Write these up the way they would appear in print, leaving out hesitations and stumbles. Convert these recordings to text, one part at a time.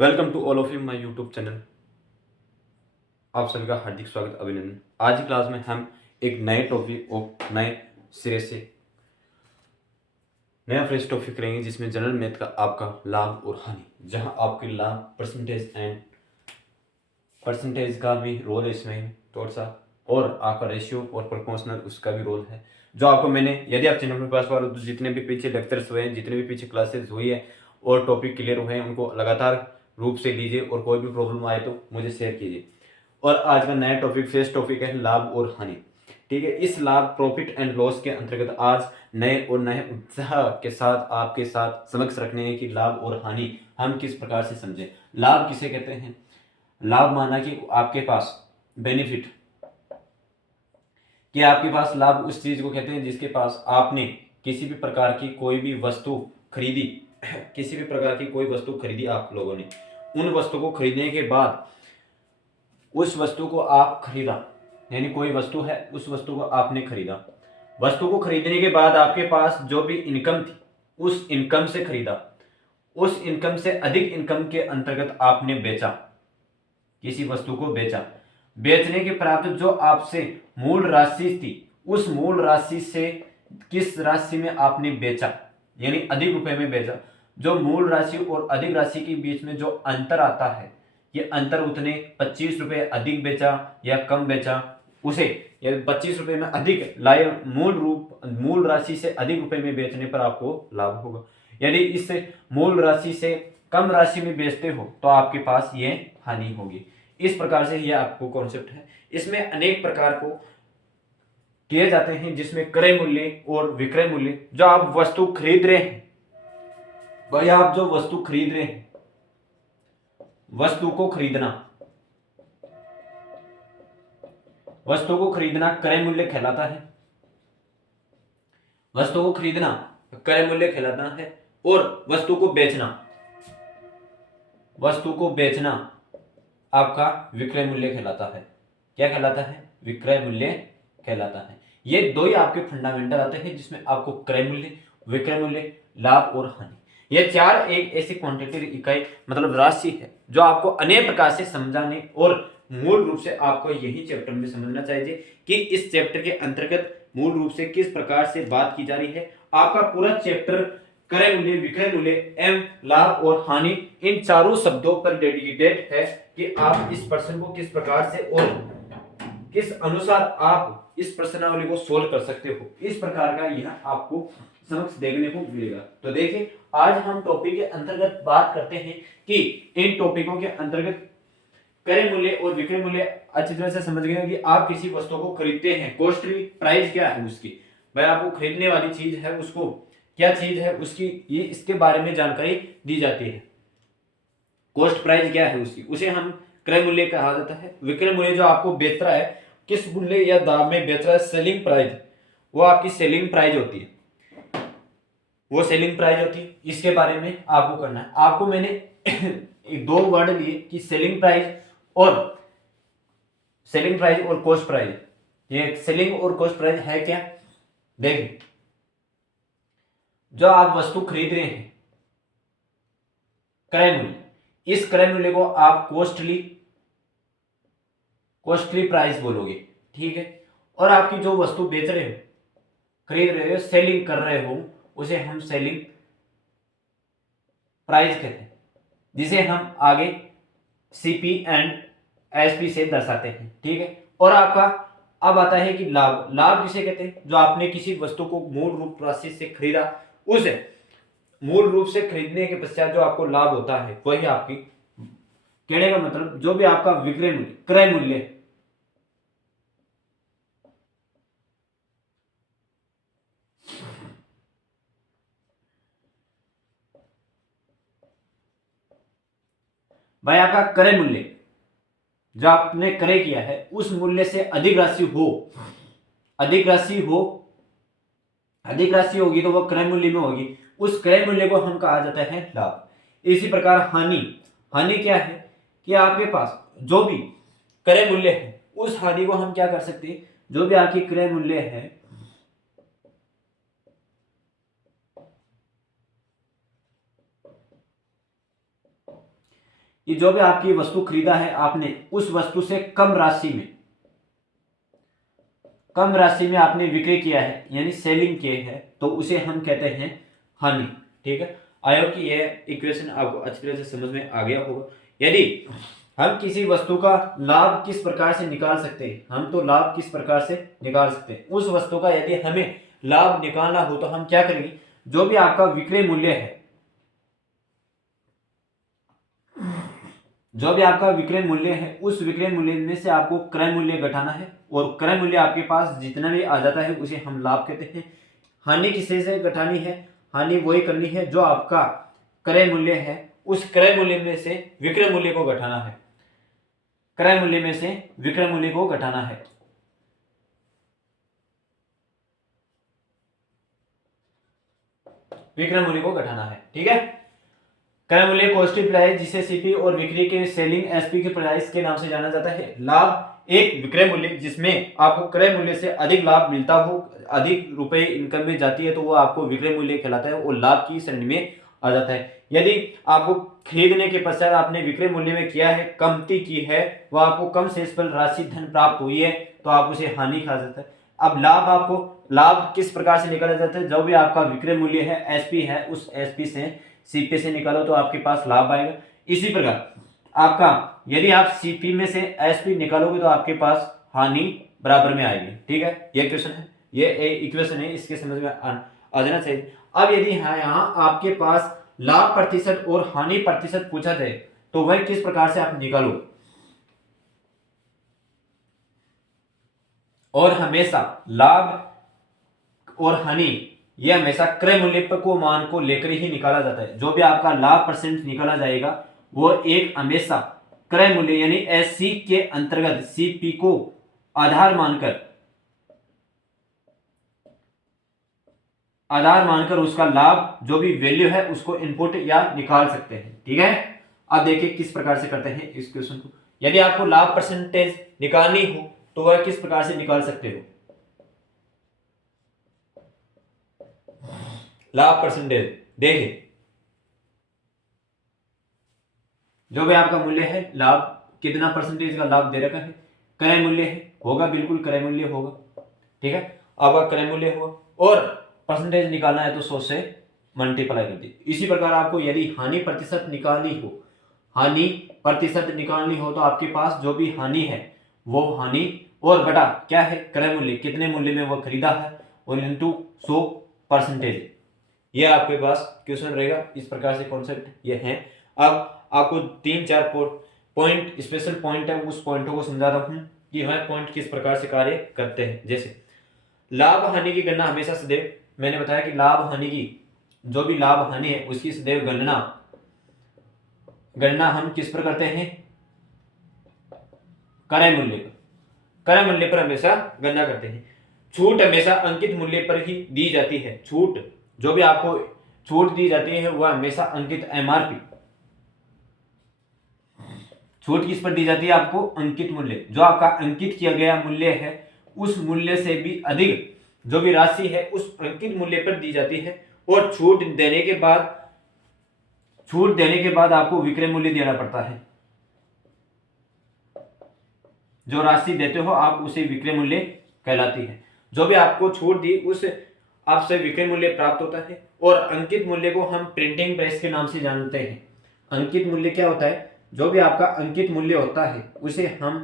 Welcome to all of you my YouTube channel. आप सभी का हार्दिक स्वागत, अभिनंदन। आज की क्लास में हम एक नए टॉपिक और नए सिरे से नया फ्रेश टॉपिक करेंगे, जिसमें जनरल मैथ का आपका लाभ और हानि, जहां आपके लाभ परसेंटेज का भी रोल है इसमें थोड़ा सा, और आपका रेशियो और प्रोपोर्शनल उसका भी रोल है। जो आपको मैंने, यदि आप चैनल पर पास वाले तो जितने भी पीछे लेक्चर्स हुए हैं, जितने भी पीछे क्लासेस हुई है और टॉपिक क्लियर हुए हैं, उनको लगातार रूप से लीजिए और कोई भी प्रॉब्लम आए तो मुझे शेयर कीजिए। और आज का नया टॉपिक फ्रेश टॉपिक है लाभ और हानि। ठीक है, इस लाभ प्रॉफिट एंड लॉस के अंतर्गत आज नए और नए उत्साह के साथ आपके साथ समक्ष रखने हैं कि लाभ और हानि हम किस प्रकार से समझें। लाभ किसे कहते हैं? लाभ माना कि आपके पास बेनिफिट, कि आपके पास लाभ उस चीज को कहते हैं जिसके पास आपने किसी भी प्रकार की कोई भी वस्तु खरीदी किसी भी प्रकार की कोई वस्तु खरीदी आप लोगों ने, उन वस्तु को खरीदने के बाद उस वस्तु को आप खरीदा, यानी कोई वस्तु है, उस वस्तु को आपने खरीदा। वस्तु को खरीदने के बाद आपके पास जो भी इनकम थी, उस इनकम से खरीदा, उस इनकम से अधिक इनकम के अंतर्गत आपने बेचा, किसी वस्तु को बेचा। बेचने के प्राप्त जो आपसे मूल राशि थी, उस मूल राशि से किस राशि में आपने बेचा, यानी अधिक रुपए में बेचा। जो मूल राशि और अधिक राशि के बीच में जो अंतर आता है, ये अंतर उतने 25 रुपए अधिक बेचा या कम बेचा, उसे 25 रुपए में अधिक लाए, मूल राशि से अधिक रुपए में बेचने पर आपको लाभ होगा। यदि इस मूल राशि से कम राशि में बेचते हो तो आपके पास ये हानि होगी। इस प्रकार से यह आपको कॉन्सेप्ट है। इसमें अनेक प्रकार को किए जाते हैं, जिसमें क्रय मूल्य और विक्रय मूल्य। जो आप वस्तु खरीद रहे हैं, भाई आप जो वस्तु खरीद रहे हैं, वस्तु को खरीदना, वस्तु को खरीदना क्रय मूल्य कहलाता है। वस्तु को खरीदना क्रय मूल्य कहलाता है। और वस्तु को बेचना, वस्तु को बेचना आपका विक्रय मूल्य कहलाता है। क्या कहलाता है? विक्रय मूल्य कहलाता है। ये दो ही आपके फंडामेंटल आते हैं, जिसमें आपको क्रय मूल्य, विक्रय मूल्य, लाभ और हानि, ये चार एक ऐसी क्वांटिटी इकाई मतलब राशि है जो आपको अनेक प्रकार से समझाने, और मूल रूप से आपको यही चैप्टर में समझना चाहिए कि इस चैप्टर के अंतर्गत मूल रूप से किस प्रकार से बात की जा रही है। आपका पूरा चैप्टर क्रय मूल्य, विक्रय मूल्य एवं लाभ और हानि, इन चारों शब्दों पर डेडिकेटेड है कि आप इस प्रश्न को किस प्रकार से और किस अनुसार आप इस प्रश्नावली को सोल्व कर सकते हो। इस प्रकार का यह आपको समक्ष देखने को मिलेगा। तो देखिए, आज हम टॉपिक के अंतर्गत बात करते हैं कि इन टॉपिकों के अंतर्गत क्रय मूल्य और विक्रय मूल्य अच्छी तरह से समझ गए कि आप किसी वस्तु को खरीदते हैं, कॉस्टली प्राइस क्या है उसकी, भाई आपको खरीदने वाली चीज है, उसको क्या चीज है उसकी, ये इसके बारे में जानकारी दी जाती है। कॉस्ट प्राइस क्या है उसकी, उसे हम क्रय मूल्य कहा जाता है। विक्रय मूल्य जो आपको बेच रहा है, किस मूल्य या दाम में बेच रहा है, सेलिंग प्राइस, वो आपकी सेलिंग प्राइस होती है, वो सेलिंग प्राइस होती है। इसके बारे में आपको करना है। आपको मैंने दो वर्ड लिए कि सेलिंग प्राइस और कॉस्ट प्राइस। ये सेलिंग और कॉस्ट प्राइस है क्या? देखिए, जो आप वस्तु खरीद रहे हैं, क्रय मूल्य, इस क्रय मूल्य को आप कॉस्टली प्राइस बोलोगे, ठीक है। और आपकी जो वस्तु बेच रहे हो, खरीद रहे हो, सेलिंग कर रहे हो, उसे हम सेलिंग प्राइस कहते हैं, जिसे हम आगे सीपी एंड एसपी से दर्शाते हैं, ठीक है। और आपका अब आता है कि लाभ। लाभ किसे कहते हैं? जो आपने किसी वस्तु को मूल रूप राशि से खरीदा, उस मूल रूप से खरीदने के पश्चात जो आपको लाभ होता है, वही आपकी, कहने का मतलब जो भी आपका विक्रय मूल्य, क्रय मूल्य, भाई आपका क्रय मूल्य जो आपने क्रय किया है, उस मूल्य से अधिक राशि हो, अधिक राशि हो, अधिक राशि होगी तो वह क्रय मूल्य में होगी, उस क्रय मूल्य को हम कहा जाता है लाभ। इसी प्रकार हानि, हानि क्या है कि आपके पास जो भी क्रय मूल्य है, उस हानि को हम क्या कर सकते हैं, जो भी आपकी क्रय मूल्य है, ये जो भी आपकी वस्तु खरीदा है आपने, उस वस्तु से कम राशि में आपने विक्रय किया है यानी सेलिंग किए है, तो उसे हम कहते हैं हानि। ठीक है, आई होप कि ये इक्वेशन आपको अच्छी तरह से समझ में आ गया होगा। यदि हम किसी वस्तु का लाभ किस प्रकार से निकाल सकते हैं, हम तो लाभ किस प्रकार से निकाल सकते हैं उस वस्तु का, यदि हमें लाभ निकालना हो तो हम क्या करेंगे, जो भी आपका विक्रय मूल्य है, जो भी आपका विक्रय मूल्य है, उस विक्रय मूल्य में से आपको क्रय मूल्य घटाना है, और क्रय मूल्य आपके पास जितना भी आ जाता है उसे हम लाभ कहते हैं। हानि किसे से घटानी है, हानि वही करनी है जो आपका क्रय मूल्य है, उस क्रय मूल्य में से विक्रय मूल्य को घटाना है, क्रय मूल्य में से विक्रय मूल्य को घटाना है। विक्रय मूल्य को घटाना है। ठीक है, क्रय मूल्य कॉस्टिंग प्राइस, जिसे सीपी और बिक्री के सेलिंग एसपी के प्राइस के नाम से जाना जाता है। लाभ एक विक्रय मूल्य जिसमें आपको क्रय मूल्य से अधिक लाभ मिलता हो, अधिक रुपए इनकम में जाती है, तो वो आपको विक्रय मूल्य कहलाता है और लाभ की श्रेणी में आ जाता है। यदि आपको खरीदने के पश्चात आपने विक्रय मूल्य में किया है, कमती की है, वह आपको कम शेषफल राशि धन प्राप्त हुई है, तो आप उसे हानि कहा जाता है। अब लाभ, आपको लाभ किस प्रकार से निकाला जाता है, जो भी आपका विक्रय मूल्य है एसपी है, उस एसपी से सीपी से निकालो तो आपके पास लाभ आएगा। इसी प्रकार आपका यदि आप सीपी में से एसपी निकालोगे तो आपके पास हानि बराबर में आएगी। ठीक है, ये क्वेश्चन है, ये इक्वेशन है, इसके समझ में आ जाना चाहिए। अब यदि यहाँ आपके पास लाभ प्रतिशत और हानि प्रतिशत पूछा जाए तो वह किस प्रकार से आप निकालो, और हमेशा लाभ और हानि ये हमेशा क्रय मूल्य को मान को लेकर ही निकाला जाता है। जो भी आपका लाभ परसेंट निकाला जाएगा वो एक हमेशा क्रय मूल्य यानी एससी के अंतर्गत सीपी को आधार मानकर उसका लाभ जो भी वैल्यू है उसको इनपुट या निकाल सकते हैं। ठीक है, अब देखिए किस प्रकार से करते हैं इस क्वेश्चन को। यदि आपको लाभ परसेंटेज निकालनी हो तो वह किस प्रकार से निकाल सकते हो, लाभ परसेंटेज देखिए, जो भी आपका मूल्य है, लाभ कितना परसेंटेज का लाभ दे रखा है, क्रय मूल्य है, होगा बिल्कुल क्रय मूल्य होगा। ठीक है, अब क्रय मूल्य होगा और परसेंटेज निकालना है तो 100 से मल्टीप्लाई कर दी। इसी प्रकार आपको यदि हानि प्रतिशत निकालनी हो तो आपके पास जो भी हानि है वो हानि और बटा क्या है, क्रय मूल्य, कितने मूल्य में वो खरीदा है, और इंटू 100%। ये आपके पास क्वेश्चन रहेगा। इस प्रकार से कॉन्सेप्ट ये है। अब आपको 3-4 पॉइंट स्पेशल पॉइंट है, उस पॉइंटों को समझा रहा हूं कि हमारे पॉइंट किस प्रकार से कार्य करते हैं। जैसे लाभ हानि की गणना हमेशा सदैव, मैंने बताया कि लाभ हानि की जो भी लाभ हानि है उसकी सदैव गणना हम किस पर करते हैं, क्रय मूल्य पर हमेशा गणना करते हैं। छूट हमेशा अंकित मूल्य पर ही दी जाती है। छूट जो भी आपको छूट दी जाती है वह हमेशा अंकित एमआरपी, छूट किस पर दी जाती है आपको, अंकित मूल्य, जो आपका अंकित किया गया मूल्य है उस मूल्य से भी अधिक जो भी राशि है उस अंकित मूल्य पर दी जाती है। और छूट देने के बाद आपको विक्रय मूल्य देना पड़ता है। जो राशि देते हो आप उसे विक्रय मूल्य कहलाती है। जो भी आपको छूट दी उस आपसे विक्रय मूल्य प्राप्त होता है। और अंकित मूल्य को हम प्रिंटिंग प्राइस के नाम से जानते हैं। अंकित मूल्य क्या होता है, जो भी आपका अंकित मूल्य होता है उसे हम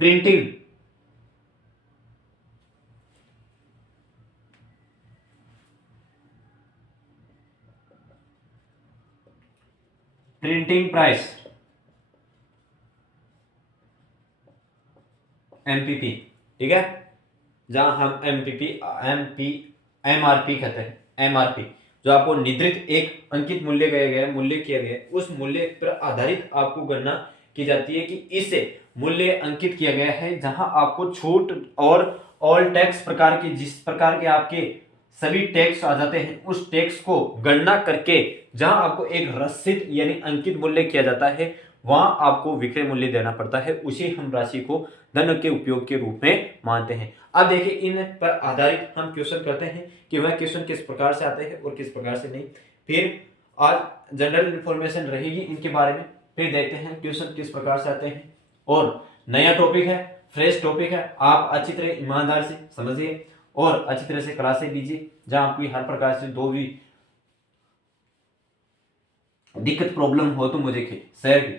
प्रिंटिंग प्राइस एमपीपी, ठीक है, जहां हम एमआरपी कहते हैं। एमआरपी जो आपको निर्धारित एक अंकित मूल्य किया गया उस मूल्य पर आधारित आपको गणना की जाती है कि इस मूल्य अंकित किया गया है, जहां आपको छूट और ऑल टैक्स प्रकार के जिस प्रकार के आपके सभी टैक्स आ जाते हैं उस टैक्स को गणना करके जहां आपको एक रसीद यानी अंकित मूल्य किया जाता है वहां आपको विक्रय मूल्य देना पड़ता है। उसी हम राशि को धन के उपयोग के रूप में मानते हैं। अब देखिए इन पर आधारित हम क्वेश्चन करते हैं कि वह क्वेश्चन किस प्रकार से आते हैं और किस प्रकार से नहीं। फिर आज जनरल इंफॉर्मेशन रहेगी इनके बारे में। फिर देखते हैं क्वेश्चन किस प्रकार से आते हैं। और नया टॉपिक है, फ्रेश टॉपिक है, आप अच्छी तरह ईमानदार से समझिए और अच्छी तरह से क्लासेस लीजिए, जहां आपकी हर प्रकार से जो भी दिक्कत प्रॉब्लम हो तो मुझे शेयर की।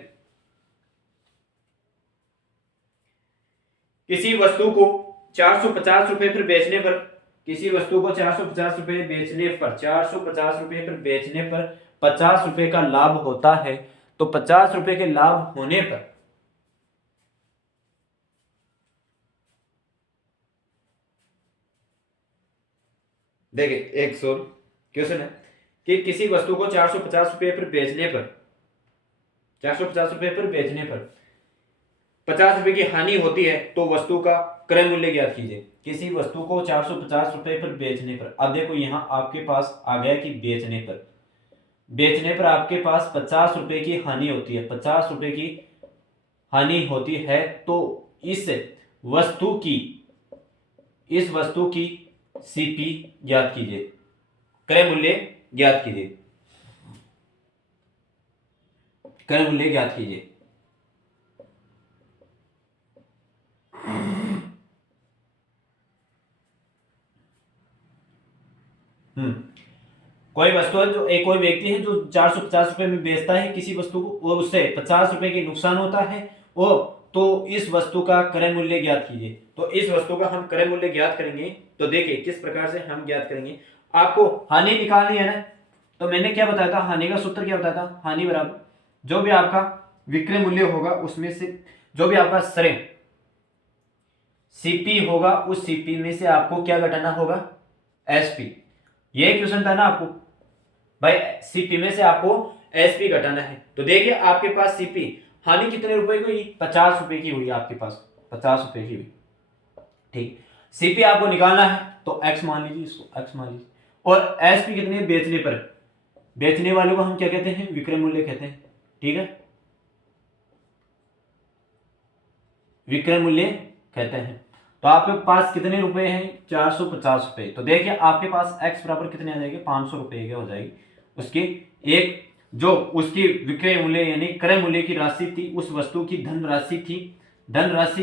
किसी वस्तु को 450 रुपए पर बेचने पर, किसी वस्तु को 450 रुपए बेचने पर, 450 रुपए पर बेचने पर 50 रुपए का लाभ होता है, तो 50 रुपए के लाभ होने पर देखिए एक सौ क्वेश्चन है कि किसी वस्तु को 450 रुपए पर बेचने पर, 450 रुपए पर बेचने पर 50 रुपए की हानि होती है, तो वस्तु का क्रय मूल्य ज्ञात कीजिए। किसी वस्तु को 450 रुपए पर बेचने पर, अब देखो यहां आपके पास आ गया कि बेचने पर आपके पास 50 रुपए की हानि होती है, 50 रुपए की हानि होती है, तो इस वस्तु की सीपी ज्ञात कीजिए, क्रय मूल्य ज्ञात कीजिए, क्रय मूल्य ज्ञात कीजिए। कोई वस्तु है जो कोई व्यक्ति है जो 450 रुपए में बेचता है किसी वस्तु को और उससे 50 रुपए की नुकसान होता है, और तो इस वस्तु का क्रय मूल्य ज्ञात कीजिए। तो इस वस्तु का हम क्रय मूल्य ज्ञात करेंगे, तो देखिए किस प्रकार से हम ज्ञात करेंगे। आपको हानि निकालनी है ना, तो मैंने क्या बताया था, हानि का सूत्र क्या बताया था, हानि बराबर जो भी आपका विक्रय मूल्य होगा उसमें से जो भी आपका श्रेय सीपी होगा, उस सीपी में से आपको क्या घटाना होगा, एसपी। ये क्वेश्चन था ना आपको भाई, सीपी में से आपको एसपी घटाना है। तो देखिए आपके पास सीपी हानि कितने रुपए की हुई, 50 रुपए की हुई, आपके पास 50 रुपए की हुई, ठीक। सीपी आपको निकालना है तो एक्स मान लीजिए, इसको एक्स मान लीजिए, और एसपी कितने, बेचने पर, बेचने वाले को हम क्या कहते हैं, विक्रय मूल्य कहते हैं, ठीक है, विक्रय मूल्य कहते हैं। तो आपके पास कितने रुपए हैं, 450 रुपए। तो देखिए आपके पास x बराबर कितने आ जाएंगे, 500 रुपए के हो जाएगी। उसकी एक जो उसकी विक्रय मूल्य यानी क्रय मूल्य की राशि थी, उस वस्तु की धन राशि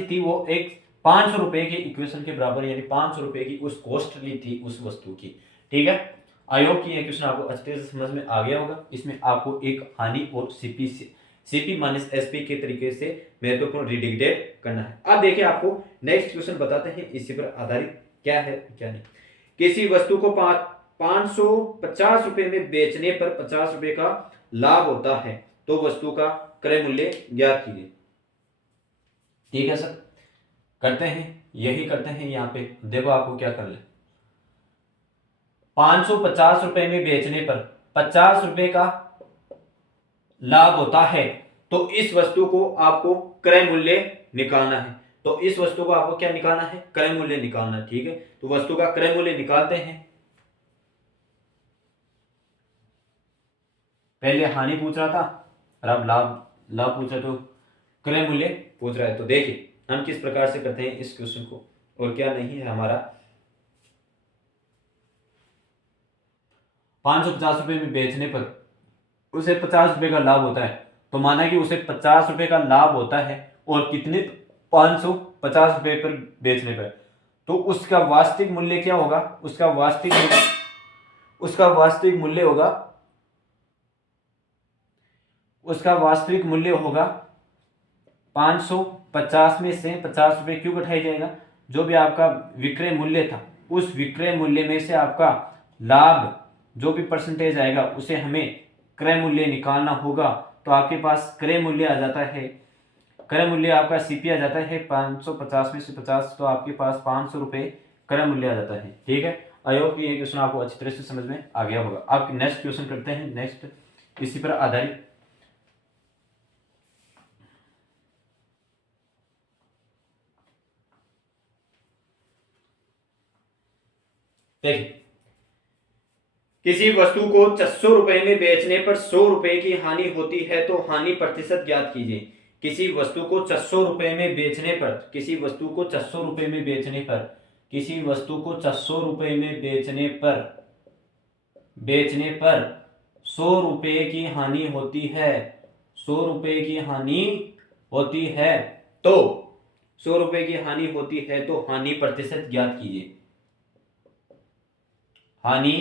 थी वो एक 500 रुपए के इक्वेशन के बराबर, यानी 500 रुपए की उस कॉस्टली थी उस वस्तु की, ठीक है। आई होप कि ये क्वेश्चन आपको अच्छे तरह से समझ में आ गया होगा। इसमें आपको एक हानि और सीपी माइनस एसपी के तरीके से महत्वपूर्ण रिडिक्टेड करना है। अब देखिए आपको नेक्स्ट क्वेश्चन बताते हैं इसी पर आधारित क्या है क्या नहीं। किसी वस्तु को 550 रुपए में बेचने पर 50 रुपए का लाभ होता है, तो वस्तु का क्रय मूल्य ज्ञात कीजिए। ठीक है सर, करते हैं, यही करते हैं। यहाँ पे देखो आपको क्या कर ले, 550 रुपए में बेचने पर 50 रुपए का लाभ होता है, तो इस वस्तु को आपको क्रय मूल्य निकालना है। तो इस वस्तु को आपको क्या निकालना है, क्रय मूल्य निकालना है, ठीक है। तो वस्तु का क्रय मूल्य निकालते हैं। पहले हानि पूछ रहा था और अब लाभ पूछ रहा, तो क्रय मूल्य पूछ रहा है। तो देखिए हम किस प्रकार से करते हैं इस क्वेश्चन को, और क्या नहीं है हमारा। 550 रुपए में बेचने पर उसे 50 रुपए का लाभ होता है, तो माना कि उसे 50 रुपए का लाभ होता है और कितने 550 रुपए पर बेचने पर, तो उसका वास्तविक मूल्य क्या होगा, उसका वास्तविक मूल्य होगा 550 में से 50 रुपए क्यों घटाया जाएगा, जो भी आपका विक्रय मूल्य था उस विक्रय मूल्य में से आपका लाभ जो भी परसेंटेज आएगा उसे हमें क्रय मूल्य निकालना होगा। तो आपके पास क्रय मूल्य आ जाता है, क्रय मूल्य आपका सीपी आ जाता है 550 में से 50, तो आपके पास 500 रुपए क्रय मूल्य आ जाता है, ठीक है। आई होप कि ये क्वेश्चन आपको अच्छी तरह से समझ में आ गया होगा। आप नेक्स्ट क्वेश्चन करते हैं, नेक्स्ट इसी पर आधारित। देखिए किसी वस्तु को 600 रुपए में बेचने पर 100 रुपए की हानि होती है, तो हानि प्रतिशत ज्ञात कीजिए। किसी वस्तु को 600 रुपए में बेचने पर, किसी वस्तु को 600 रुपए में बेचने पर, किसी वस्तु को 600 रुपए में बेचने पर 100 रुपए की हानि होती है, 100 रुपए की हानि होती है तो 100 रुपए की हानि होती है तो हानि प्रतिशत ज्ञात कीजिए। हानि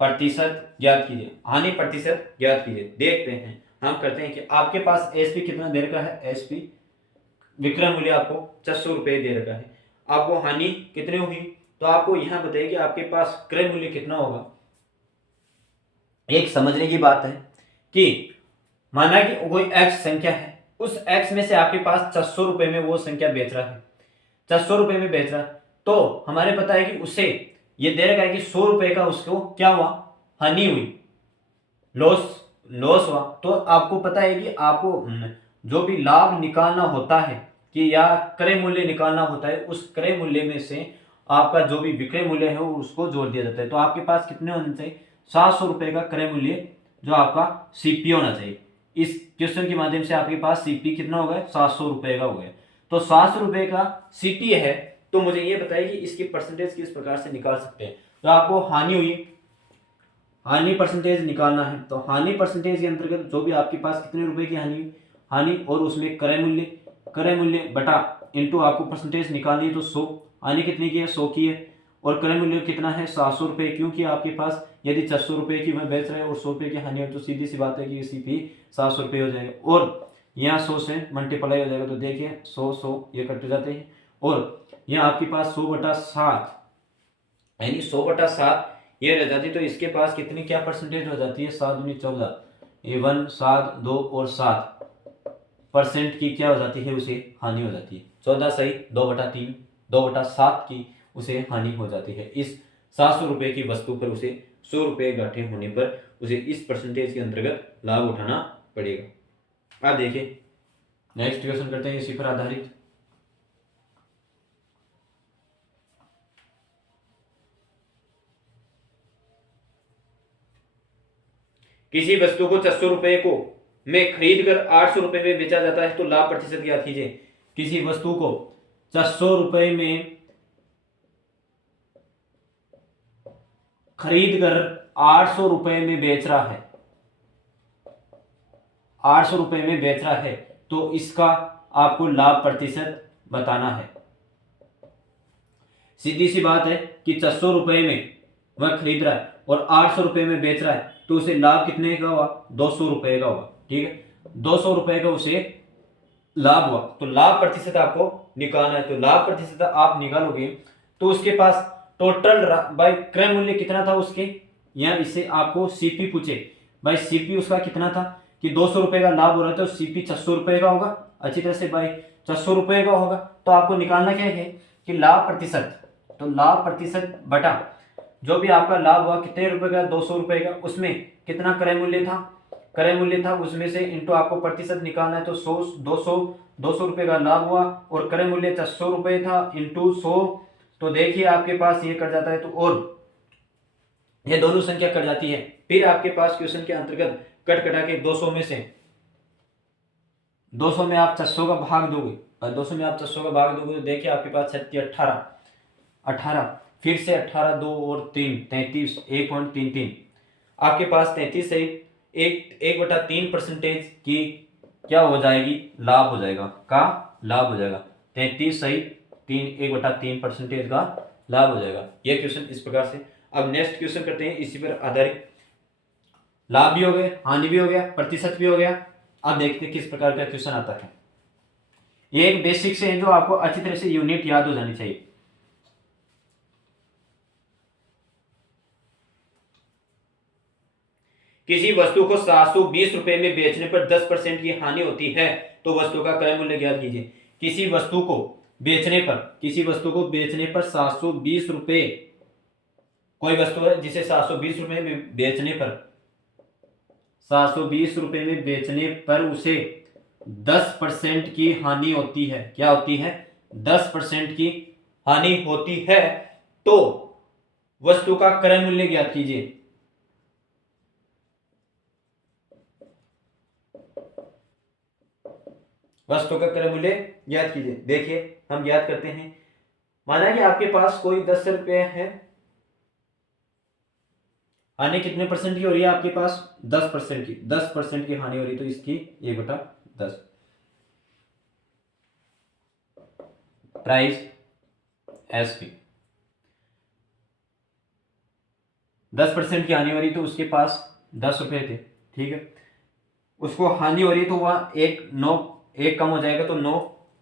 प्रतिशत ज्ञात कीजिए। हानि प्रतिशत ज्ञात कीजिए। देखते हैं, हम करते हैं कि आपके पास एसपी कितना दे रखा है, एसपी विक्रय मूल्य आपको 400 रुपए दे रखा है। आपको हानि कितनी हुई, तो आपको यहां बताइए कि आपके पास क्रय मूल्य कितना होगा। एक समझने की बात है कि माना कि कोई एक्स संख्या है, उस एक्स में से आपके पास 400 रुपए में वो संख्या बेच रहा है, 400 रुपए में बेच रहा है, तो हमारे पता है कि उसे ये दे रखा है कि 100 रुपए का उसको क्या हुआ, हानि हुई, लॉस हुआ। तो आपको पता है कि आपको जो भी लाभ निकालना होता है कि या क्रय मूल्य निकालना होता है, उस क्रय मूल्य में से आपका जो भी विक्रय मूल्य है वो उसको जोड़ दिया जाता है। तो आपके पास कितने होने चाहिए, 700 रुपए का क्रय मूल्य जो आपका सीपी होना चाहिए। इस क्वेश्चन के माध्यम से आपके पास सीपी कितना हो गया, 700 रुपए का हो गया। तो 700 रुपए का सीपी है, तो मुझे ये बताइए कि इसकी परसेंटेज किस प्रकार से निकाल सकते हैं। तो आपको हानि हुई, हानि परसेंटेज निकालना है। तो हानि परसेंटेज के अंतर्गत जो भी आपके पास कितने रुपए की हानि हानि और उसमें क्रय मूल्य बटा इंटू आपको परसेंटेज निकालनी है। तो 100, हानि कितनी की है, 100 की है, और क्रय मूल्य कितना है, 700 रुपए, क्योंकि आपके पास यदि 400 रुपए की वह बेच रहे हैं और 100 रुपए की हानि है, तो सीधी सी बात है कि सीपी 700 रुपये हो जाएगा, और यहाँ 100 से मल्टीप्लाई हो जाएगा। तो देखिए 100 ये कट जाते हैं, और यहाँ आपके पास 100/7 यानी 100/7 ये रह जाती। तो इसके पास कितनी क्या परसेंटेज हो जाती है, 7 दूनी 14, ये 1 7 2 और 7% की क्या हो जाती है, उसे हानि हो जाती है। 14 सही 2/3, 2/7 की उसे हानि हो जाती है। इस 700 रुपए की वस्तु पर उसे 100 रुपए घाटे होने पर उसे इस परसेंटेज के अंतर्गत लाभ उठाना पड़ेगा। आप देखिए नेक्स्ट क्वेश्चन करते हैं इसी पर आधारित। किसी वस्तु को 400 रुपए को में खरीद कर 800 रुपए में बेचा जाता है तो लाभ प्रतिशत ज्ञात कीजिए। किसी वस्तु को 400 रुपए में खरीद कर 800 रुपए में बेच रहा है, 800 रुपए में बेच रहा है, तो इसका आपको लाभ प्रतिशत बताना है। सीधी सी बात है कि 400 रुपए में वह खरीद रहा है और 800 रुपए में बेच रहा है, तो उसे लाभ कितने का हुआ, 200 रुपए का हुआ। ठीक है, 200 रुपए का उसे लाभ हुआ। तो लाभ प्रतिशत आपको निकालना है। तो लाभ प्रतिशत आप निकालोगे तो उसके पास टोटल भाई क्रय मूल्य कितना था उसके, या इससे आपको सीपी पूछे, भाई सीपी उसका कितना था कि 200 रुपए का लाभ हो रहा था, तो सीपी 400 रुपए का होगा। अच्छी तरह से भाई 400 रुपए का होगा, तो आपको निकालना क्या है कि लाभ प्रतिशत। तो लाभ प्रतिशत बटा जो भी आपका लाभ हुआ कितने रुपए का, 200 रुपए का, उसमें कितना क्रय मूल्य था उसमें से इंटू आपको प्रतिशत निकालना है। तो 200 रुपए का लाभ हुआ और क्रय मूल्य 400 रुपए था इंटू 100। तो देखिए आपके पास ये कट जाता है, तो और ये दोनों संख्या कट जाती है। फिर आपके पास क्वेश्चन के अंतर्गत कट कटा के 200 में से 200 में आप 400 का भाग दोगे, और 200 में आप 400 का भाग दोगे तो देखिए आपके पास 18 फिर से 18 2 और 3 33 1.33 आपके पास 33 से 1/3 परसेंटेज की क्या हो जाएगी, लाभ हो जाएगा, का लाभ हो जाएगा। 33 सही 1/3 परसेंटेज का लाभ हो जाएगा। यह क्वेश्चन इस प्रकार से। अब नेक्स्ट क्वेश्चन करते हैं इसी पर आधारित। लाभ भी हो गया, हानि भी हो गया, प्रतिशत भी हो गया। अब देखते हैं किस प्रकार का क्वेश्चन आता है। ये एक बेसिक से है जो आपको अच्छी तरह से यूनिट याद हो जानी चाहिए। किसी वस्तु को 720 रुपए में बेचने पर 10% की हानि होती है तो वस्तु का क्रय मूल्य ज्ञात कीजिए। किसी वस्तु को बेचने पर 720 रुपए, कोई वस्तु है जिसे 720 रुपए में बेचने पर 720 रुपए में बेचने पर उसे 10% की हानि होती है। क्या होती है, 10% की हानि होती है, तो वस्तु का क्रय मूल्य ज्ञात कीजिए। वस्तु का क्रय मूल्य ज्ञात कीजिए। देखिए हम ज्ञात करते हैं। माना कि आपके पास कोई 10 रुपये है, हानि कितने परसेंट की हो रही है आपके पास? 10% की, 10% की हानि हो रही है, तो इसकी 1/10। प्राइस एसपी 10% की हानि हो रही तो उसके पास 10 रुपए थे, ठीक है। उसको हानि हो रही तो वह एक कम हो जाएगा तो 9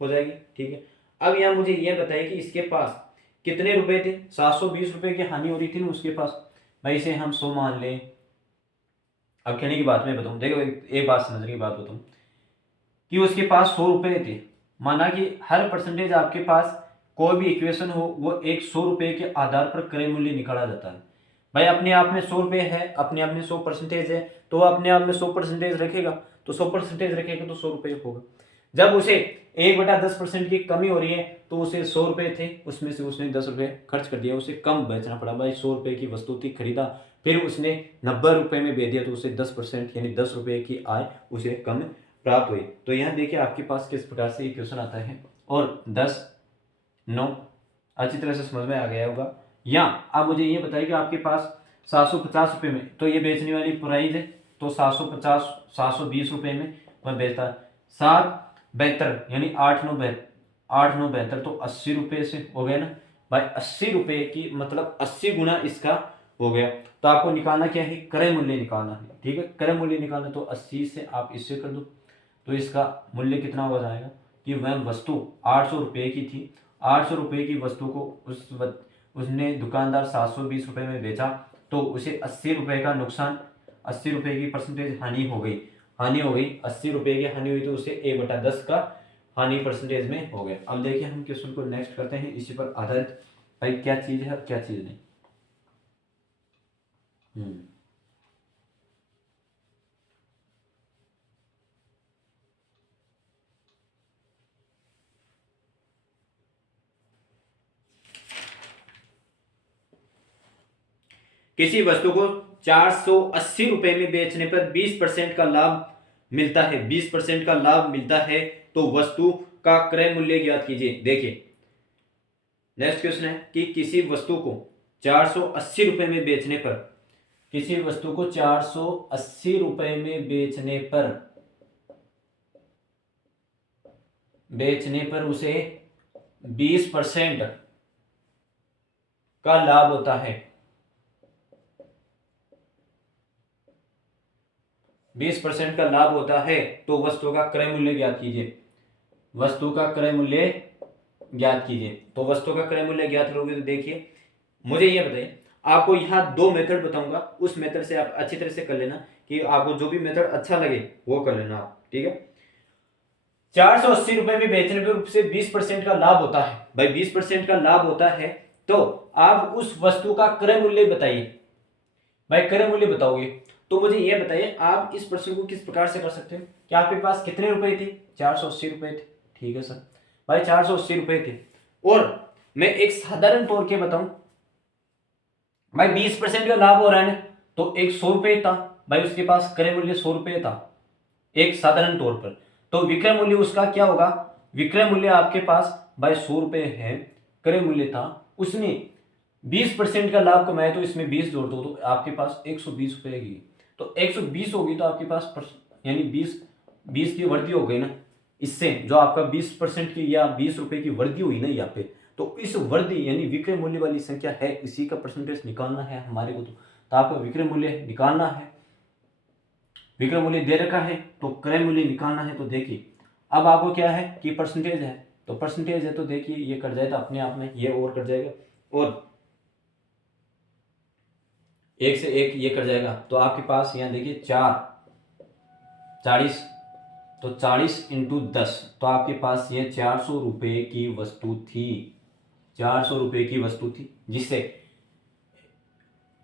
हो जाएगी, ठीक है। अब यहाँ मुझे यह बताइए कि इसके पास कितने रुपए थे? 720 रुपए की हानि हो रही थी ना उसके पास। भाई इसे हम 100 मान लें। अब कहने की बात मैं बताऊं, देखो एक बात समझने की बात बताऊं कि उसके पास 100 रुपए थे। माना कि हर परसेंटेज आपके पास कोई भी इक्वेशन हो वो एक 100 रुपए के आधार पर क्रय मूल्य निकाला जाता है। भाई अपने आप में 100 रुपए है, अपने आप में 100% है, तो वो अपने आप में 100% रखेगा, तो 100% रखेगा तो 100 रुपए होगा। जब उसे 1/10% की कमी हो रही है तो उसे 100 रुपए थे, उसमें से उसने 10 रुपए खर्च कर दिया, उसे कम बेचना पड़ा। भाई 100 रुपए की वस्तु थी, खरीदा, फिर उसने 90 रुपए में बेच दिया, तो उसे 10% यानी 10 रुपए की आय उसे कम प्राप्त हुई। तो यहाँ देखिए आपके पास किस प्रकार से इक्वेशन आता है। और 10, 9 अच्छी तरह से समझ में आ गया होगा। या आप मुझे ये बताइए कि आपके पास 750 रुपये में तो ये बेचने वाली प्राइस है, तो 720 रुपये में वह बेचता है। 7 72 यानी 8 9 72 तो 80 रुपये से हो गया ना भाई। 80 रुपये की मतलब 80 गुना इसका हो गया। तो आपको निकालना क्या है? क्रय मूल्य निकालना है, ठीक है। क्रय मूल्य निकालना तो 80 से आप इससे कर दो, तो इसका मूल्य कितना हो जाएगा कि वह वस्तु 800 रुपये की थी। 800 रुपये की वस्तु को उसने दुकानदार 720 रुपये में बेचा, तो उसे 80 रुपये का नुकसान, 80 रुपये की परसेंटेज हानि हो गई। 80 रुपये की हानि हुई तो उसे 1/10 का हानि परसेंटेज में हो गया। अब देखिए हम क्वेश्चन को नेक्स्ट करते हैं इसी पर आधारित, भाई क्या चीज़ है और क्या चीज़ नहीं। किसी वस्तु को 480 रुपये में बेचने पर 20% का लाभ मिलता है, 20% का लाभ मिलता है, तो वस्तु का क्रय मूल्य ज्ञात कीजिए। देखिए नेक्स्ट क्वेश्चन है कि किसी वस्तु को 480 रुपये में बेचने पर, किसी वस्तु को 480 रुपये में बेचने पर उसे 20% का लाभ होता है। 20% का लाभ होता है, तो वस्तु का क्रय मूल्य ज्ञात कीजिए। वस्तु का क्रय मूल्य ज्ञात कीजिए। तो वस्तु का क्रय मूल्य ज्ञात करोगे तो देखिए मुझे ये बताइए, आपको यहाँ 2 मेथड बताऊंगा, उस मेथड से आप अच्छी तरह से कर लेना, कि आपको जो भी मेथड अच्छा लगे वो कर लेना आप, ठीक है। 480 रुपये में बेचने पर से 20% का लाभ होता है। भाई 20% का लाभ होता है, तो आप उस वस्तु का क्रय मूल्य बताइए। भाई क्रय मूल्य बताओगे तो मुझे यह बताइए आप इस प्रश्न को किस प्रकार से कर सकते हो कि आपके पास कितने रुपए थे? 480 रुपये थे, ठीक है सर। भाई 480 रुपये थे, और मैं एक साधारण तौर के बताऊं, भाई 20% का लाभ हो रहा है ना, तो एक 100 रुपये था, भाई उसके पास क्रय मूल्य 100 रुपये था एक साधारण तौर पर। तो विक्रय मूल्य उसका क्या होगा? विक्रय मूल्य आपके पास भाई 100 रुपये है, क्रय मूल्य था, उसने 20% का लाभ कमाया, तो इसमें 20 जोड़ दो तो आपके पास 120 रुपये की, तो 120 होगी तो आपके पास यानी 20 की वृद्धि हो गई ना, इससे जो आपका 20% की या 20 रुपये की वृद्धि हुई ना यहाँ पे, तो इस वृद्धि यानी विक्रय मूल्य वाली संख्या है, इसी का परसेंटेज निकालना है हमारे को। तो आपको विक्रय मूल्य निकालना है, विक्रय मूल्य दे रखा है तो क्रय मूल्य निकालना है। तो देखिए अब आपको क्या है कि परसेंटेज है, तो परसेंटेज है तो देखिए ये कट जाएगा अपने आप में, ये और कट जाएगा, और एक से एक ये कट जाएगा, तो आपके पास यहाँ देखिए 40, तो 40 इंटू 10, तो आपके पास ये 400 रुपये की वस्तु थी, 400 रुपये की वस्तु थी, जिससे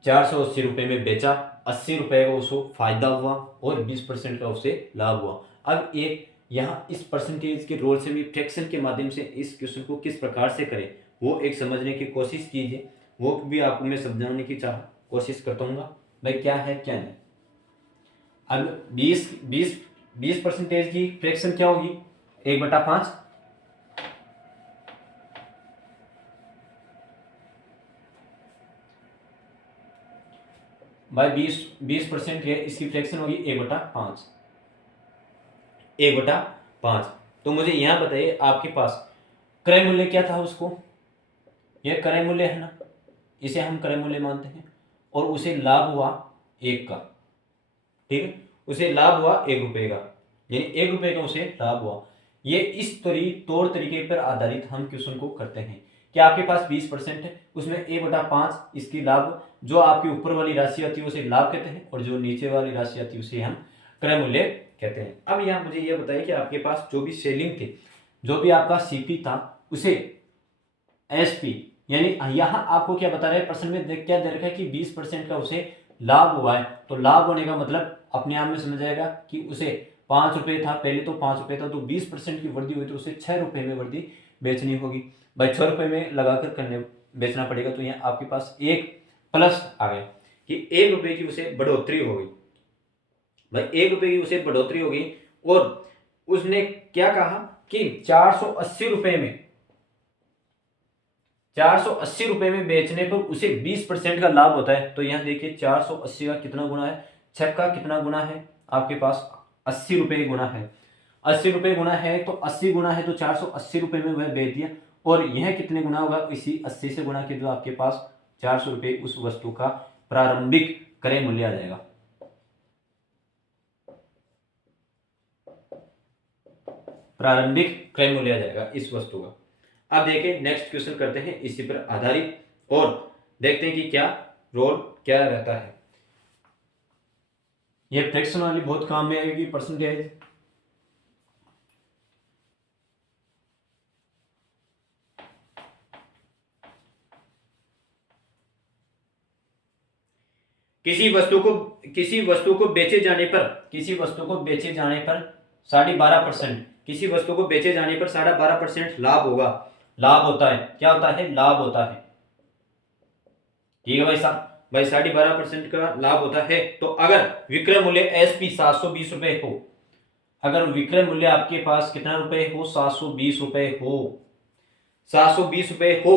480 रुपये में बेचा, 80 रुपये का उसको फायदा हुआ और 20% का उसे लाभ हुआ। अब एक यहाँ इस परसेंटेज के रोल से भी फ्रैक्शन के माध्यम से इस क्वेश्चन को किस प्रकार से करें वो एक समझने की कोशिश कीजिए, वो भी आपको मैं समझाने की कोशिश करता हूँ भाई क्या है क्या नहीं। अब 20% की फ्रैक्शन क्या होगी? 1/5, भाई 20% है, इसकी फ्रैक्शन होगी 1/5, 1/5। तो मुझे यहाँ बताइए आपके पास क्रय मूल्य क्या था उसको, यह क्रय मूल्य है ना, इसे हम क्रय मूल्य मानते हैं, और उसे लाभ हुआ 1 का, ठीक है, उसे लाभ हुआ 1 रुपए का, यानी 1 रुपए का उसे लाभ हुआ। ये इस तौर तरीके पर आधारित हम क्वेश्चन को करते हैं कि आपके पास 20% है, उसमें 1/5 इसकी लाभ, जो आपकी ऊपर वाली राशि आती है उसे लाभ कहते हैं, और जो नीचे वाली राशि आती है उसे हम क्रय मूल्य कहते हैं। अब यहाँ मुझे यह बताइए कि आपके पास जो भी सेलिंग थे, जो भी आपका सीपी था, उसे एसपी, यानी यहाँ आपको क्या बता रहे हैं प्रश्न में, क्या दे रखा है कि 20% का उसे लाभ हुआ है, तो लाभ होने का मतलब अपने आप में समझ आएगा कि उसे 5 रुपए था, पहले तो 5 रुपए था, तो 20% की वृद्धि हुई तो उसे 6 रुपए में वृद्धि बेचनी होगी भाई, 6 रुपए में लगाकर करने बेचना पड़ेगा। तो यहाँ आपके पास एक प्लस आ गया कि 1 रुपए की उसे बढ़ोतरी हो गई भाई, 1 रुपए की उसे बढ़ोतरी हो गई, और उसने क्या कहा कि 480 रुपए में, 480 रुपए में बेचने पर उसे 20% का लाभ होता है। तो यहाँ देखिए 480 का कितना गुना है, 6 का कितना गुना है आपके पास, 80 रुपए गुना है, 80 रुपए गुना है, तो 80 गुना है तो 480 रुपए में वह बेच दिया, और यह कितने गुना होगा, इसी 80 से गुना के जो आपके पास 400 रुपए उस वस्तु का प्रारंभिक क्रय मूल्य आ जाएगा। प्रारंभिक क्रय मूल्य आ जाएगा इस वस्तु का। अब देखिए नेक्स्ट क्वेश्चन करते हैं इसी पर आधारित, और देखते हैं कि क्या रोल क्या रहता है। ये फ्रैक्शन वाली बहुत काम में आएगी, परसेंटेज। किसी वस्तु को बेचे जाने पर, किसी वस्तु को बेचे जाने पर 12.5%, किसी वस्तु को बेचे जाने पर 12.5% लाभ होगा, लाभ होता है, क्या होता है, लाभ होता है, ठीक है भाई साहब, भाई 12.5% का लाभ होता है। तो अगर विक्रय मूल्य एसपी 720 रुपए हो, अगर विक्रय मूल्य आपके पास कितना रुपए हो, 720 रुपए हो, 720 रुपए हो,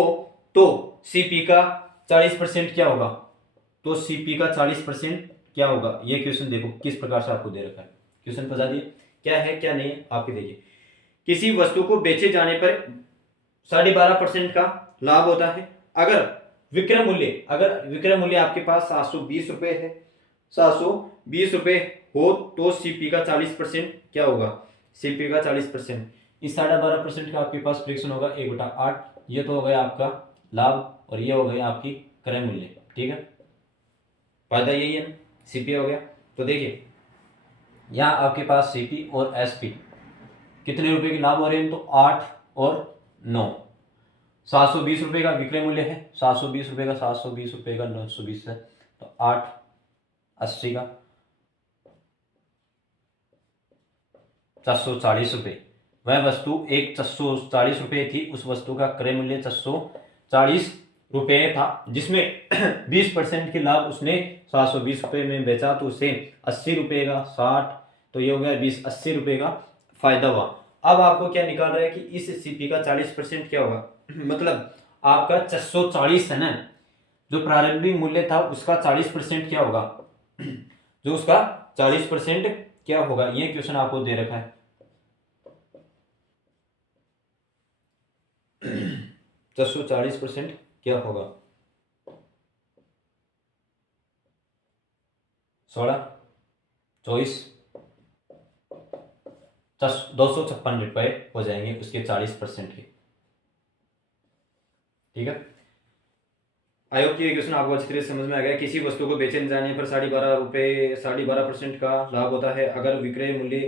तो सीपी का 40% क्या होगा, तो सीपी का 40% क्या होगा, ये क्वेश्चन देखो किस प्रकार से आपको दे रखा है, क्वेश्चन बता दिए क्या है क्या नहीं है आपके, देखिए किसी वस्तु को बेचे जाने पर 12.5% का लाभ होता है, अगर विक्रय मूल्य आपके पास 720 रुपए है, 720 रुपए हो, तो सीपी का 40% क्या होगा, सीपी का 40%, इस 12.5% का आपके पास फ्रैक्शन होगा 1/8, ये तो हो गया आपका लाभ, और ये हो गई आपकी क्रय मूल्य, ठीक है, फायदा यही है ना, सीपी हो गया। तो देखिए यहाँ आपके पास सीपी और एसपी कितने रुपए के लाभ हो रहे हैं, तो 8 और 9, 720 रुपए का विक्रय मूल्य है, 720 रुपए का, 720 रुपए का 920 है, तो 8 80 का 440 रुपए, वह वस्तु एक 440 रुपए थी, उस वस्तु का क्रय मूल्य 440 रुपए था, जिसमें 20% के लाभ उसने 720 रुपए में बेचा, तो उसे 80 रुपए का 60, तो ये हो गया 20 80 रुपए का फायदा हुआ। अब आपको क्या निकाल रहा है कि इस सीपी का 40% क्या होगा, मतलब आपका 640 है ना, जो प्रारंभिक मूल्य था उसका 40% क्या होगा, जो उसका 40% क्या होगा, ये क्वेश्चन आपको दे रखा है। 640% क्या होगा, 16 24 256 रुपए हो जाएंगे उसके 40% के, ठीक है। आई होप कि ये क्वेश्चन आपको अच्छी तरह से समझ में आ गया। किसी वस्तु को बेचे जाने पर 12.5% का लाभ होता है, अगर विक्रय मूल्य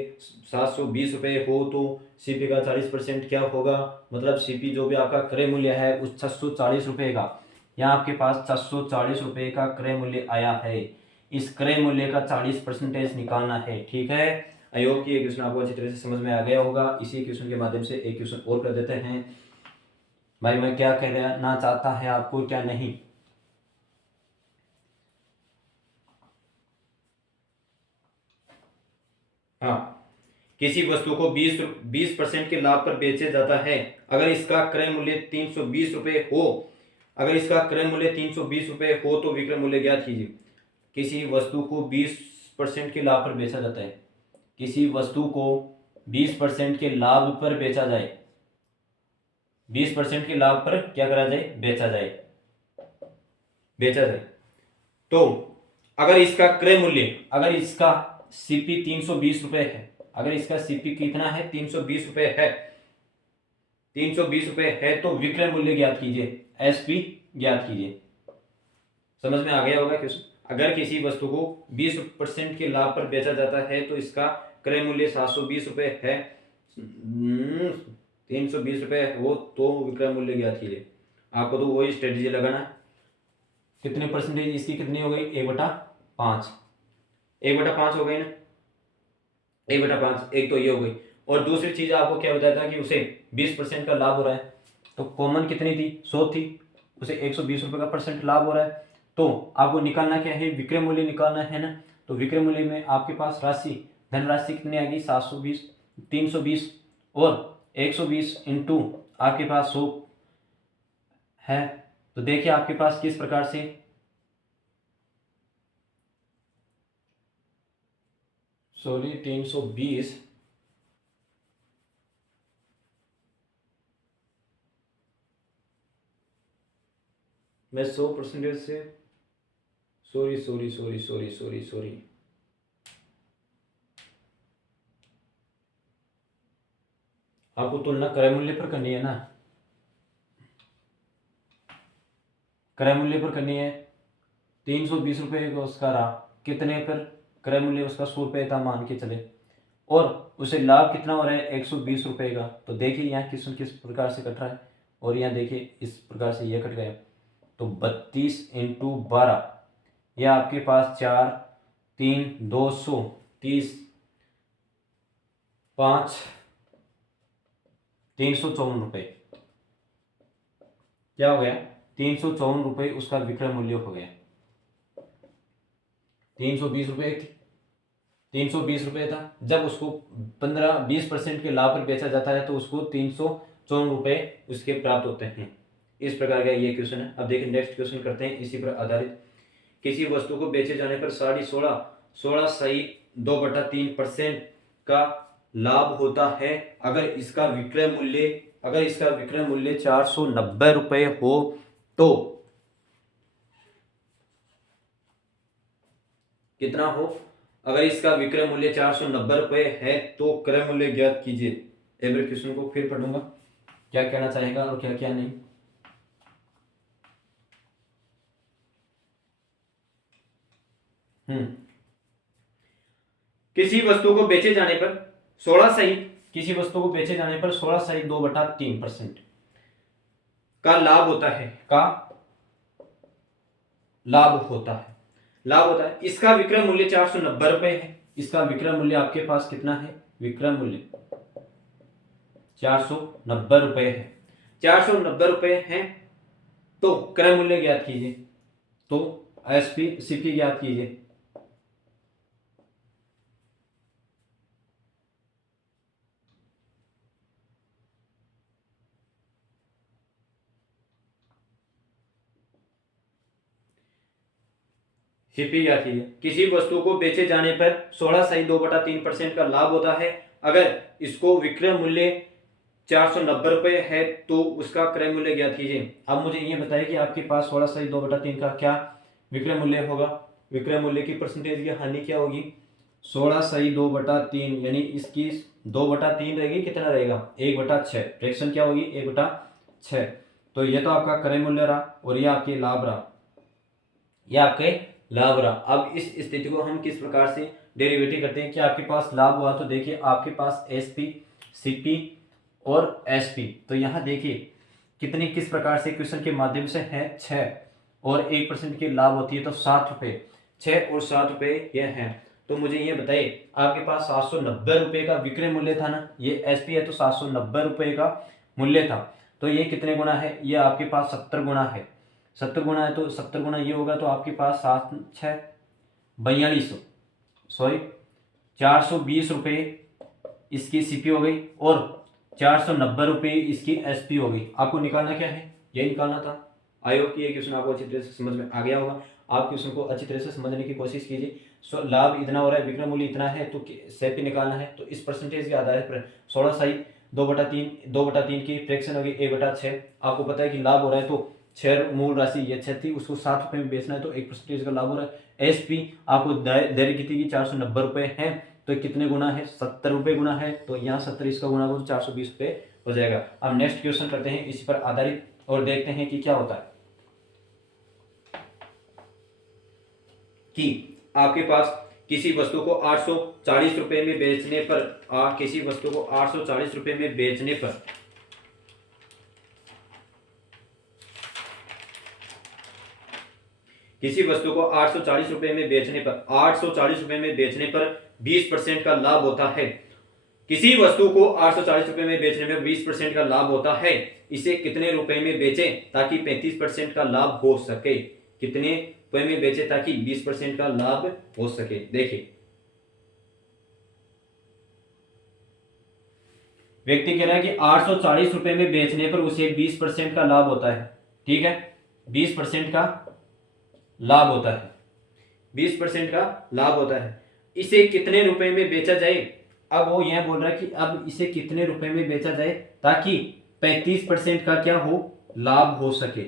720 रुपए हो, तो सीपी का 40% क्या होगा, मतलब सीपी जो भी आपका क्रय मूल्य है उस 640 रुपए का, यहाँ आपके पास 640 रुपए का क्रय मूल्य आया है, इस क्रय मूल्य का 40% निकालना है, ठीक है। आई होप कि ये क्वेश्चन आपको अच्छी तरह से समझ में आ गया होगा। इसी क्वेश्चन के माध्यम से एक क्वेश्चन और कर देते हैं भाई, मैं क्या कहना चाहता है आपको क्या नहीं। हाँ, किसी वस्तु को 20% के लाभ पर बेचे जाता है, अगर इसका क्रय मूल्य 320 रुपए हो, अगर इसका क्रय मूल्य 320 रुपए हो, तो विक्रय मूल्य ज्ञात कीजिए। किसी वस्तु को 20% के लाभ पर बेचा जाता है, किसी वस्तु को 20% के लाभ पर बेचा जाए, 20% के लाभ पर क्या करा जाए, बेचा जाए, बेचा जाए। तो अगर इसका क्रय मूल्य, अगर इसका सीपी 320 रुपए है, अगर इसका सीपी कितना है, 320 रुपए है, 320 रुपए है, तो विक्रय मूल्य ज्ञात कीजिए, एसपी ज्ञात कीजिए। समझ में आ गया होगा क्वेश्चन। अगर किसी वस्तु को 20% के लाभ पर बेचा जाता है तो इसका क्रय मूल्य 720 रुपए है, 320 रुपए वो, तो विक्रय मूल्य ज्ञात कीजिए। आपको तो वही स्ट्रेटेजी लगाना है। कितने परसेंटेज इसकी कितनी हो गई, 1/5, 1/5 हो गई ना, 1/5, एक तो ये हो गई। और दूसरी चीज आपको क्या बताया था कि उसे 20% का लाभ हो रहा है, तो कॉमन कितनी थी, 100 थी, उसे 120 रुपए का परसेंट लाभ हो रहा है। तो आपको निकालना क्या है, विक्रय मूल्य निकालना है ना। तो विक्रय मूल्य में आपके पास राशि, धनराशि कितनी आएगी, 720, 320 और 120 इंटू आपके पास 100 है। तो देखिए आपके पास किस प्रकार से, सॉरी 320, मैं 100% से, sorry sorry sorry sorry sorry sorry, आपको तुलना क्रय मूल्य पर करनी है ना, क्रय मूल्य पर करनी है। 320 रुपये का उसका रहा, कितने पर, क्रय मूल्य उसका 100 रुपये था मान के चले, और उसे लाभ कितना हो रहा है, 120 रुपये का। तो देखिए यहाँ किस किस प्रकार से कट रहा है, और यहाँ देखिए इस प्रकार से यह कट गया। तो 32 इंटू 12, यह आपके पास 4, 3, 230, 5, 354 रुपये, क्या हो गया, 354 रुपये उसका विक्रय मूल्य हो गया। 320 रुपये थी, 320 रुपये था, जब उसको 15-20% के लाभ पर बेचा जाता है तो उसको 354 रुपये उसके प्राप्त होते हैं। इस प्रकार का ये क्वेश्चन है। अब देखिए नेक्स्ट क्वेश्चन करते हैं इसी पर आधारित। किसी वस्तु को बेचे जाने पर 16.3% का लाभ होता है अगर इसका विक्रय मूल्य 490 रुपये हो तो, कितना हो, अगर इसका विक्रय मूल्य 490 रुपये है तो क्रय मूल्य ज्ञात कीजिए। एक बार क्वेश्चन को फिर पढ़ूंगा, क्या कहना चाहेगा और क्या क्या नहीं। किसी वस्तु को बेचे जाने पर 16 का लाभ होता है, लाभ होता है। इसका विक्रय मूल्य 490 रुपये है, इसका विक्रय मूल्य आपके पास कितना है, विक्रय मूल्य 490 रुपये है, 490 रुपये है, तो क्रय मूल्य ज्ञात कीजिए, तो एसपी सीपी ज्ञात कीजिए। सीपी ज्ञात कीजिए। किसी वस्तु को बेचे जाने पर 16.2/3% का लाभ होता है अगर इसको विक्रय मूल्य 490 रुपये है तो उसका क्रय मूल्य ज्ञात कीजिए। अब मुझे ये बताइए कि आपके पास 16.2/3 का क्या विक्रय मूल्य होगा, विक्रय मूल्य की परसेंटेज की हानि क्या होगी, 16.2/3 यानी इसकी 2/3 रहेगी, कितना रहेगा, 1/6, फ्रैक्शन क्या होगी, 1/6। तो ये तो आपका क्रय मूल्य रहा और ये आपके लाभ रहा, ये आपके लाभ रहा। अब इस स्थिति को हम किस प्रकार से डेरिवेटिव करते हैं कि आपके पास लाभ हुआ, तो देखिए आपके पास एसपी, सीपी और एसपी, तो यहाँ देखिए कितनी किस प्रकार से क्वेश्चन के माध्यम से है, 6 और 1% की लाभ होती है तो 7 रुपये, 6 और 7 रुपये ये हैं। तो मुझे ये बताइए आपके पास 790 रुपये का विक्रय मूल्य था ना, ये एसपी है तो 790 रुपये का मूल्य था, तो ये कितने गुना है, ये आपके पास 70 गुना है, 70 गुना है, तो 70 गुना ये होगा, तो आपके पास 7, 6, 42, सॉरी 420 रुपये इसकी सीपी हो गई और 490 रुपये इसकी एसपी हो गई। आपको निकालना क्या है, यही निकालना था। आई होप कि ये क्वेश्चन आपको अच्छी तरह से समझ में आ गया होगा। आप क्वेश्चन को अच्छी तरह से समझने की कोशिश कीजिए। लाभ इतना हो रहा है, विक्रय मूल्य इतना है, तो सेपी निकालना है, तो इस परसेंटेज के आधार पर 16 2/3 की फ्रैक्शन होगी 1/6। आपको पता है कि लाभ हो रहा है तो 6 मूल राशि ये 6 थी, उसको 7 रुपये में बेचना है तो 1% का लाभ हो रहा है। एसपी आपको दे रखी थी कि 490 रुपये है, तो कितने गुना है, 70 रुपये गुना है, तो यहाँ 70 इसका गुना हो तो 420 रुपये हो जाएगा। अब नेक्स्ट क्वेश्चन करते हैं इसी पर आधारित और देखते हैं कि क्या होता है कि आपके पास किसी वस्तु को 840 रुपये में बेचने पर किसी वस्तु को 840 रुपये में बेचने पर किसी वस्तु को 840 रुपये में बेचने पर 840 रुपये में बेचने पर 20% का लाभ होता है। किसी वस्तु को 840 रुपये में बेचने में 20% का लाभ होता है, इसे कितने रुपए में बेचें ताकि 35% का लाभ हो सके। कितने रुपए में बेचें ताकि 20% का लाभ हो सके। देखिए, व्यक्ति कह रहा है कि 840 रुपये में बेचने पर उसे 20% का लाभ होता है। ठीक है, 20% का लाभ होता है, 20% का लाभ होता है, इसे कितने रुपए में बेचा जाए। अब वो यह बोल रहा है कि अब इसे कितने रुपए में बेचा जाए ताकि 35% का क्या हो, लाभ हो सके।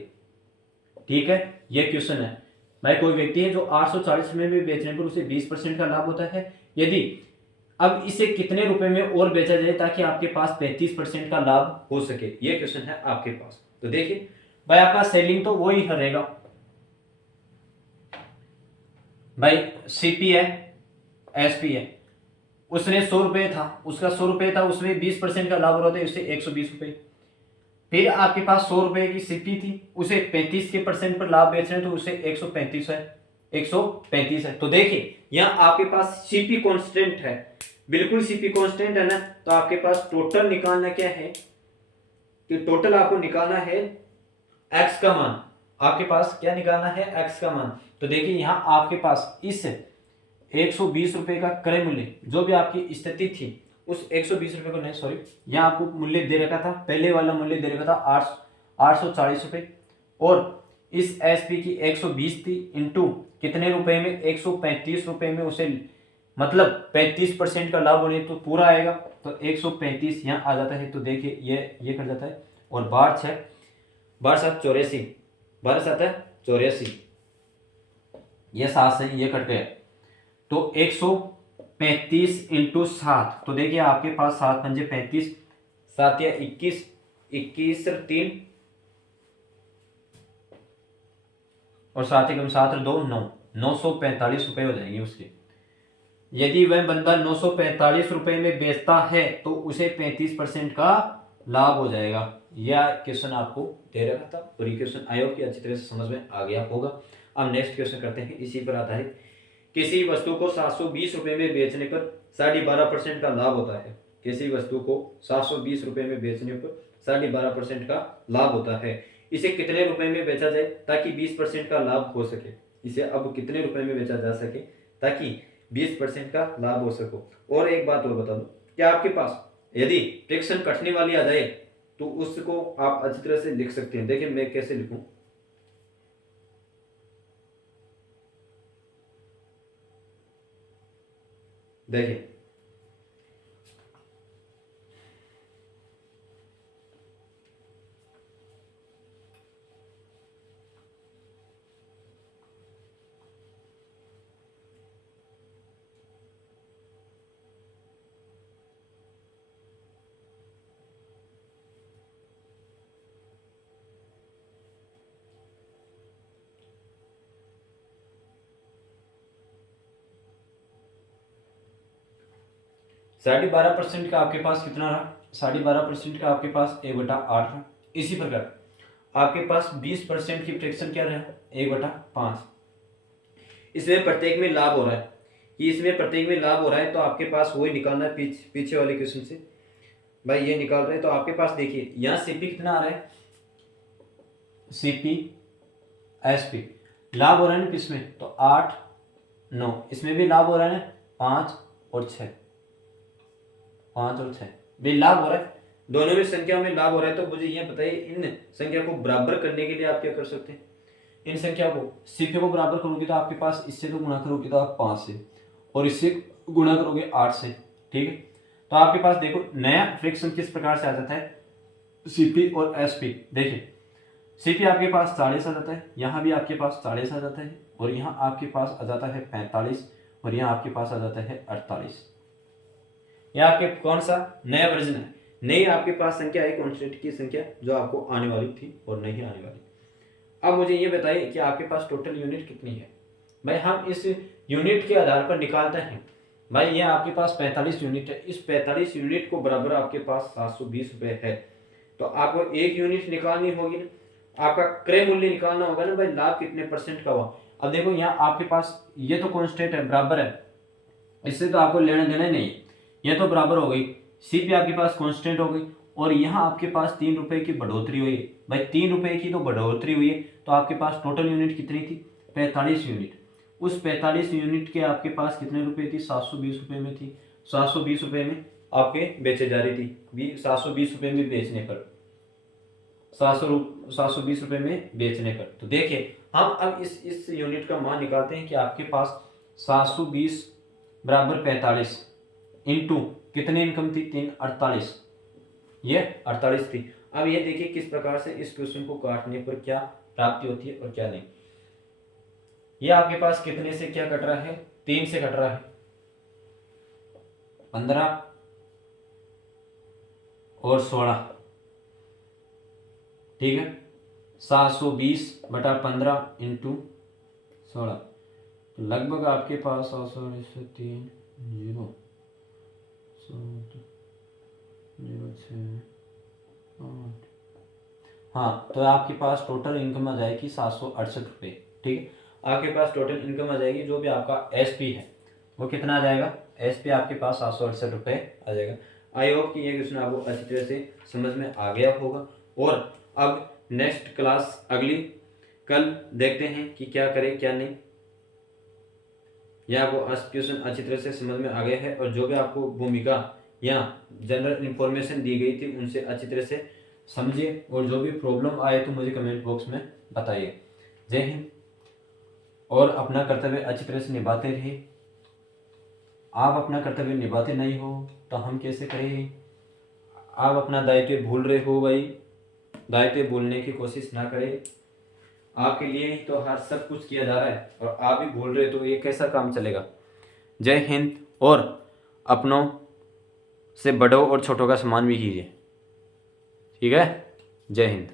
ठीक है, यह क्वेश्चन है भाई। कोई व्यक्ति है जो 840 रुपये में बेचने पर उसे 20% का लाभ होता है, यदि अब इसे कितने रुपए में और बेचा जाए ताकि आपके पास 35% का लाभ हो सके। यह क्वेश्चन है आपके पास। तो देखिए भाई, आपका सेलिंग तो वही रहेगा भाई, सीपी है, एसपी है, उसने 100 रुपये था, उसका 100 रुपये था, उसमें 20% का लाभ हो रहा था, उससे 120 रुपये। फिर आपके पास 100 रुपये की सीपी थी, उसे 35% पर लाभ बेच रहे हैं तो उसे 135 है, 135 है। तो देखिए यहाँ आपके पास सीपी कांस्टेंट है, बिल्कुल सीपी कांस्टेंट है ना, तो आपके पास टोटल निकालना क्या है कि टोटल आपको निकालना है एक्स का मान। आपके पास क्या निकालना है, एक्स का मान। तो देखिए यहाँ आपके पास इस 120 रुपये का क्रय मूल्य जो भी आपकी स्थिति थी, उस 120 रुपये को नहीं, सॉरी, यहाँ आपको मूल्य दे रखा था, पहले वाला मूल्य दे रखा था 840 रुपये, और इस एसपी की 120 थी, इंटू कितने रुपए में, 135 रुपये में उसे, मतलब 35% का लाभ होने तो पूरा आएगा, तो 135 यहाँ आ जाता है। तो देखिए ये कट जाता है, और 12 84, 12 ये 7 से ये कट गया, तो 135 इंटू 7, तो देखिए आपके पास 7 पंजे 35, 7 या 21, 21 3, और 7 एकम 7 2 9, 945 रुपये हो जाएंगे उसके। यदि वह बंदा 945 रुपये में बेचता है तो उसे 35% का लाभ हो जाएगा। यह क्वेश्चन आपको दे रखा था, और ये क्वेश्चन आई होप कि अच्छी तरह से समझ में आ गया होगा। अब नेक्स्ट क्वेश्चन करते हैं इसी पर आधारित। किसी वस्तु को 720 रुपये में बेचने पर 12.5% का लाभ होता है। किसी वस्तु को 720 रुपये में बेचने पर 12.5% का लाभ होता है, इसे कितने रुपए में बेचा जाए ताकि 20% का लाभ हो सके। इसे अब कितने रुपए में बेचा जा सके ताकि 20% का लाभ हो सको। और एक बात और बता दूं, क्या आपके पास यदि फ्रैक्शन कटने वाली आ जाए तो उसको आप अच्छी तरह से लिख सकते हैं। देखिए मैं कैसे लिखूं, देखिए 12.5% का आपके पास कितना रहा, 12.5% का आपके पास 1/8 रहा। इसी प्रकार आपके पास 20% की फ्रैक्शन क्या रहा, 1/5। इसमें प्रत्येक में लाभ हो रहा है, कि इसमें प्रत्येक में लाभ हो रहा है, तो आपके पास वही निकालना है पीछे वाले क्वेश्चन से। भाई ये निकाल रहे हैं तो आपके पास देखिए यहाँ सीपी कितना आ रहा है, सीपी एसपी लाभ हो रहा है ना किसमें, तो 8 9, इसमें भी लाभ हो रहा है ना, 5 और 6, 5 और 6 भी लाभ हो रहा है, दोनों में संख्या में लाभ हो रहा है। तो मुझे ये बताइए इन संख्या को बराबर करने के लिए आप क्या कर सकते हैं, इन संख्या को सीपी को बराबर करोगे तो आपके पास इससे तो गुणा करोगे तो आप 5 से, और इससे गुणा करोगे 8 से, ठीक है। तो आपके पास देखो नया फ्रैक्शन किस प्रकार से आ जाता है, सीपी और एसपी। देखिए सीपी आपके पास 40 आ जाता है, यहाँ भी आपके पास 40 आ जाता है, और यहाँ आपके पास आ जाता है 45, और यहाँ आपके पास आ जाता है 48। यह आपके कौन सा नया वर्जन है, नई आपके पास संख्या है, कॉन्स्टेंट की संख्या जो आपको आने वाली थी और नहीं आने वाली। अब मुझे ये बताइए कि आपके पास टोटल यूनिट कितनी है। भाई हम इस यूनिट के आधार पर निकालते हैं। भाई ये आपके पास 45 यूनिट है, इस 45 यूनिट को बराबर आपके पास 720 रुपये है, तो आपको एक यूनिट निकालनी होगी ना, आपका क्रय मूल्य निकालना होगा ना भाई, लाभ कितने परसेंट का हुआ। अब देखो यहाँ आपके पास ये तो कॉन्स्टेंट है, बराबर है, इससे तो आपको लेना देना नहीं है, ये तो बराबर हो गई। सीपी आपके पास कांस्टेंट हो गई, और यहाँ आपके पास 3 रुपए की बढ़ोतरी हुई है। भाई 3 रुपए की तो बढ़ोतरी हुई है, तो आपके पास टोटल यूनिट कितनी थी, 45 यूनिट। उस 45 यूनिट के आपके पास कितने रुपए थी, 720 रुपये में थी। 720 रुपये में आपके बेचे जा रही थी, 720 रुपये में बेचने पर, 720 रुपये में बेचने पर। तो देखिए हम अब इस यूनिट का मान निकालते हैं कि आपके पास 720 बराबर 45 इंटू कितनी इनकम थी, 3 48, ये 48 थी। अब ये देखिए किस प्रकार से इस क्वेश्चन को काटने पर क्या प्राप्ति होती है और क्या नहीं। ये आपके पास कितने से क्या कट रहा है, 3 से कट रहा है, 15 और 16, ठीक है। 720 बटा 15 इंटू 16, तो लगभग आपके पास 3 0 7 0 6 8, हाँ, तो आपके पास टोटल इनकम आ जाएगी 768 रुपये, ठीक है। आपके पास टोटल इनकम आ जाएगी, जो भी आपका एसपी है वो कितना आ जाएगा, एसपी आपके पास 768 रुपये आ जाएगा। आई होप कि ये क्वेश्चन आपको अच्छी तरह से समझ में आ गया होगा। और अब नेक्स्ट क्लास अगली कल देखते हैं कि क्या करें क्या नहीं। यह आपको क्वेश्चन अच्छी तरह से समझ में आ गया है, और जो भी आपको भूमिका या जनरल इंफॉर्मेशन दी गई थी उनसे अच्छी तरह से समझिए, और जो भी प्रॉब्लम आए तो मुझे कमेंट बॉक्स में बताइए। जय हिंद, और अपना कर्तव्य अच्छी तरह से निभाते रहिए। आप अपना कर्तव्य निभाते नहीं हो तो हम कैसे करें। आप अपना दायित्व भूल रहे हो भाई, दायित्व भूलने की कोशिश ना करें। आपके लिए ही तो हर सब कुछ किया जा रहा है, और आप ही भूल रहे तो ये कैसा काम चलेगा। जय हिंद, और अपनों से बड़ों और छोटों का सम्मान भी कीजिए, ठीक है। जय हिंद।